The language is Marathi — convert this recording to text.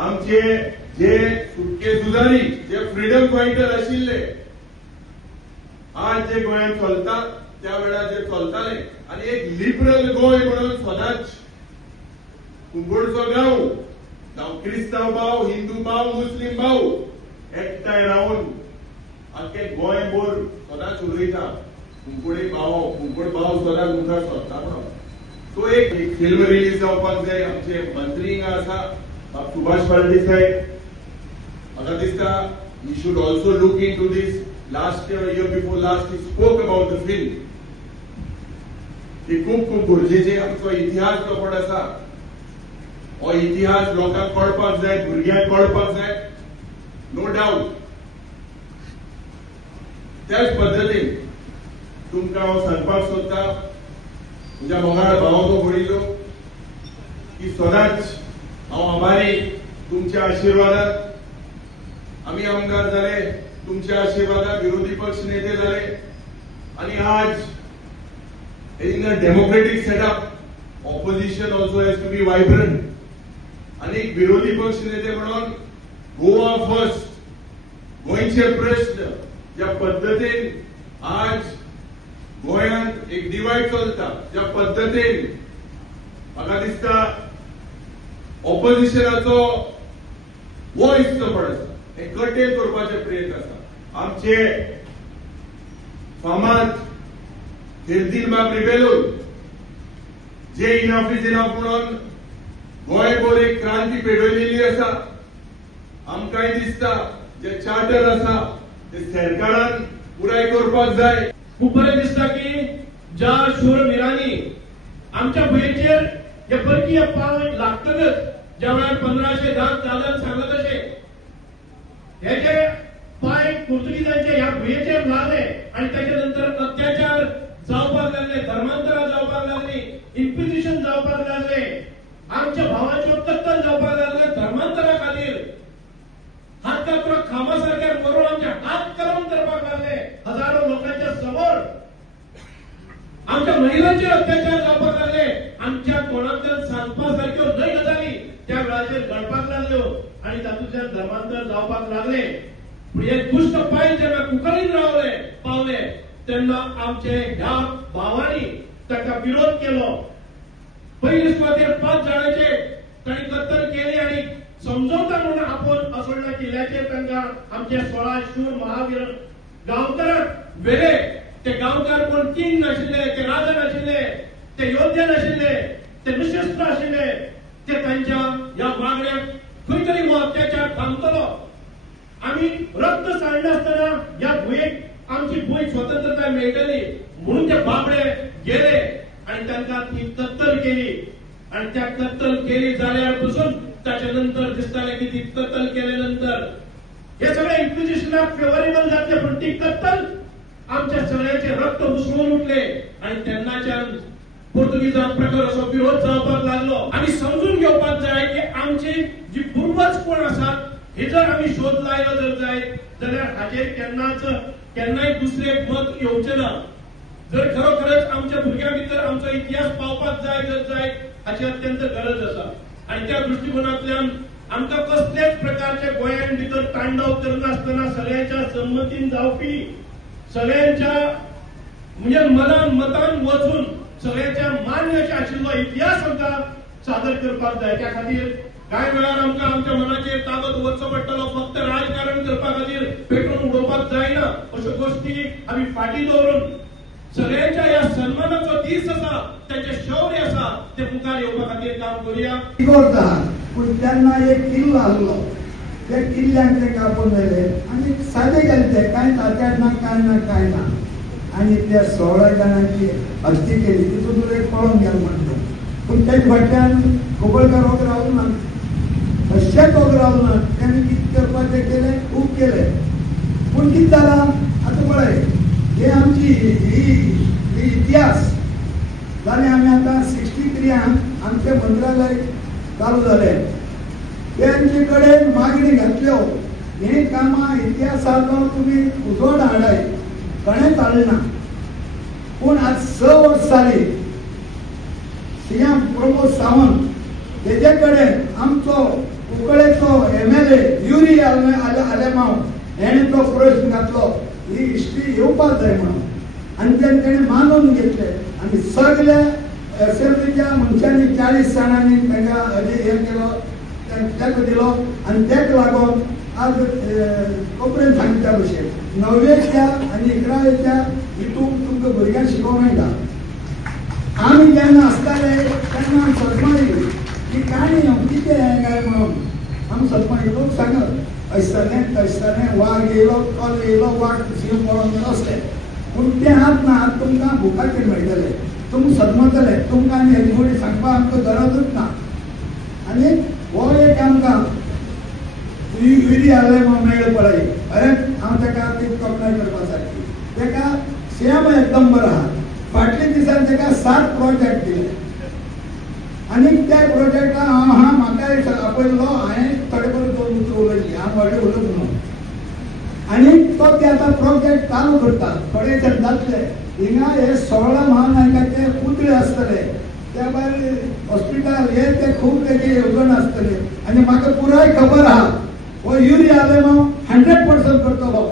आमचे जे सुटके झुजारी जे फ्रीडम फायटर आशिल्ले आज जे गोंयांत चलतात त्या वेळार जे चलताले आणि एक लिबरल गोंय म्हणून सदांच कुंकळचो गांव क्रिस्तांव भाव हिंदू भाव मुस्लिम भाव एकठांय रावन आख्खे गोंयभर सदांच उलयता कुंकळ भाव सदांच मुखार सरता म्हणून तो एक फिल्म रिलीज जावपाक जाय आमचे मंत्री हिंगा आसा सुभाष फळदेसाय म्हाका दिसता he should also look into this. Last year before last he spoke about the film. ही खूप गरजेचे आमचो इतिहास जो पण आसा हो इतिहास लोकांक कळपाक जाय भुरग्यांक कळपाक जाय नो डाउट त्याच पद्दतीन तुमकां हांव सांगपाक सोदता म्हज्या मोगाळ भावाचो भणीचो की सदांच हांव आभारी तुमच्या आशिर्वादात आम्ही आमदार झाले तुमच्या आशीर्वादात विरोधी पक्ष नेते झाले आणि आज in a democratic setup opposition also has to be vibrant आणि विरोधी पक्ष नेते म्हणून गोवा फर्स्ट गोंयचे प्रश्न ज्या पद्धतीन आज गोंयांत एक डिवाइड चलता ज्या पद्धतीन म्हाका दिसता ऑपोजिशनाचो वॉइस जो पण आसा हे कटेल करपाचे प्रयत्न आसा आमचे फामाद दिल बाब रिबेलोन जे इनफ इज इनफ म्हणून गोंयभर एक क्रांती पेटयलेली आसा आमकांय दिसता जे चार्टर आसा ते सरकारान पुराय करपाक जाय खूप बरें दिसता की ज्या शूरवीरांनी आमच्या भुंयेचेर जे परकीय पावल लागतकच ज्या वेळार 1510 दादान सांगले तशे हे जे पाय पुर्तुगीजांचे ह्या भुंयेचेर लागले आणि त्याच्या नंतर अत्याचार जावपाक लागले धर्मांतरा जावपाक लागली इन्क्विजिशन जावपाक लागले आमच्या भावांच्यो कत्तल जावपाक लागले धर्मांतरा खातीर हात कातरो खांबासारख्या करून आमचे हात कलम करपाक लागले हजारो लोकांच्या समोर आमच्या महिलांचेर अत्याचार जावपाक लागले आमच्या तोंडांतल्यान सांगपा सारक्यो न्हय गजाली त्या वेळाचेर घडपाक लागल्यो आणि तातूंतल्यान धर्मांतर जावपाक लागले पूण हे दुष्ट पाय जेन्ना कुंकळीन रावले पावले तेन्ना आमचे ह्या भावांनी ताका विरोध केलो पयले सुवातेर 5 जाणांचे तांणी कत्तल केली आणि समजवता म्हणून आपण असोडला किल्ल्याचेर तांकां आमचे 16 शूर महावीर गांवकारांक वेले ते गांवकार कोण किंग नाशिल्ले ते राजा नाशिल्ले ते योद्धे नाशिल्ले ते निशस्त्र आशिल्ले ते तांच्या ह्या वागण्याक खंय तरी हो अत्याचार थांबतलो आम्ही रक्त सांडनासतना ह्या भुंयेक आमची भूंय स्वतंत्रता मेळटली म्हणून ते बाबडे गेले आणि तांकां ती कत्तल केली आणि त्या कत्तल केली जाल्यार पासून ताच्या नंतर दिसताले की ती कत्तल केले नंतर हे सगळे इन्क्विजिशनाक फेवरेबल जातले पण ती कत्तल आमच्या सगळ्यांचे रक्त उसळून उठले आणि तेन्नाच्यान पुर्तुगीजांक प्रकार असो विरोध जावपाक लागलो आमी समजून घेवपाक जाय की आमची जी पूर्वज कोण आसात हे जर आम्ही शोध लायलो जर जायत जाल्यार हाचेर केन्नाय दुसरे मत येवचें ना जर खरोखरच आमच्या भुरग्यां भितर आमचो इतिहास पावपाक जाय जर जायत हाची अत्यंत गरज आसा आणि त्या दृष्टिकोनांतल्यान आमकां कसलेच प्रकारचे गोंयान भितर तांडव करनासतना सगळ्यांच्या संमतीन जावपी सगळ्यांच्या म्हणजे मतान वचून सगळ्यांच्या मान्य आशिल्लो इतिहास आमकां सादर करपाक जाय त्या खातीर काय वेळार आमकां आमच्या मनाचेर ताबत वचचो पडटलो फक्त राजकारण करपा खातीर पेटोवन उडोवपाक जायना अश्यो गोश्टी आमी फाटीं दवरून सगळ्यांच्या ह्या सन्मानाचो दीस आसा त्यांचे शौर्य आसा ते मुखार येवपा खातीर काम करूया पूण तेन्ना एक किल्लो आसलो त्या किल्ल्याक ते कापून गेले आनी सादे गेले ते कांय तात्यार ना कांय ना आनी त्या 16 जाणांची हत्या केली तितून एक पळोवन गेलो म्हणटा पूण तेजे फाटल्यान कोंकणकार वगैरे रावलो ना अशेंच वगैरे रावलो ना तेणें कितें करपाचें केलें खूब केलें पूण कितें जालां आतां पळय हे आमची ही इतिहास जालें आमी आतां 63 आमचें मंत्रालय चालू जालें तेंचे कडेन मागणी घातल्यो हे कामां इतिहासाचो तुमी उजवाड हाडाय कोणें चालना पूण आज 6 वर्स जाली सीएम प्रमोद सावंत तेजे कडेन आमचो कुंकळेचो MLA युरी आलेमांव हेणे तो प्रश्न घातलो ही हिस्ट्री येवपाक जाय म्हणून आनी तेणे मानून घेतले आनी सगळ्या असेंब्लीच्या मनशांनी 40 जाणांनी तांकां हे केलो तेका दिलो आनी तेका लागून आज कोपरेन सांगता भशेन 9वेच्या आनी 11वेच्या हितून तुमकां भुरग्यांक शिकोवंक मेळटा. आमी जेन्ना आसताले तेन्ना आमी सदमाळी ही काणी कितें हें काय म्हणून आमी सदमाळी लोक सांगत अयसतालें थंयसतालें वाघ येयलो कल येयलो वाघ सिंह पळोवन गेलो असलें पूण तें आत ना आतां तुमकां बुकाचेर मेळटलें तुमकां सदमतले तुमकां आनी हेजे फुडें सांगपाक आमकां गरजूच ना. आनी हो एक आमकां विधी आले मेळ पळय अरे हांव ताका तोखणाय करपा सारकी ताका सेम एकदम बरो आहा. फाटल्या दिसान ताका 7 प्रोजेक्ट दिले आनी त्या प्रोजेक्टाक हांव म्हाका आपयल्लो हांवें थोडे करून 2 उतरां उलयलीं हांव व्हडलें उलयत म्हणून आनी तो ते आतां प्रोजेक्ट चालू करता. थोडे जण जातले हिंगा हे 16 महानायकाचे पुतळे आसतले त्या भायर हॉस्पिटल हे ते खूब तेजे येवजण आसतले आनी म्हाका पुराय खबर आहा हो युरी आलेमांव 100% करतलो.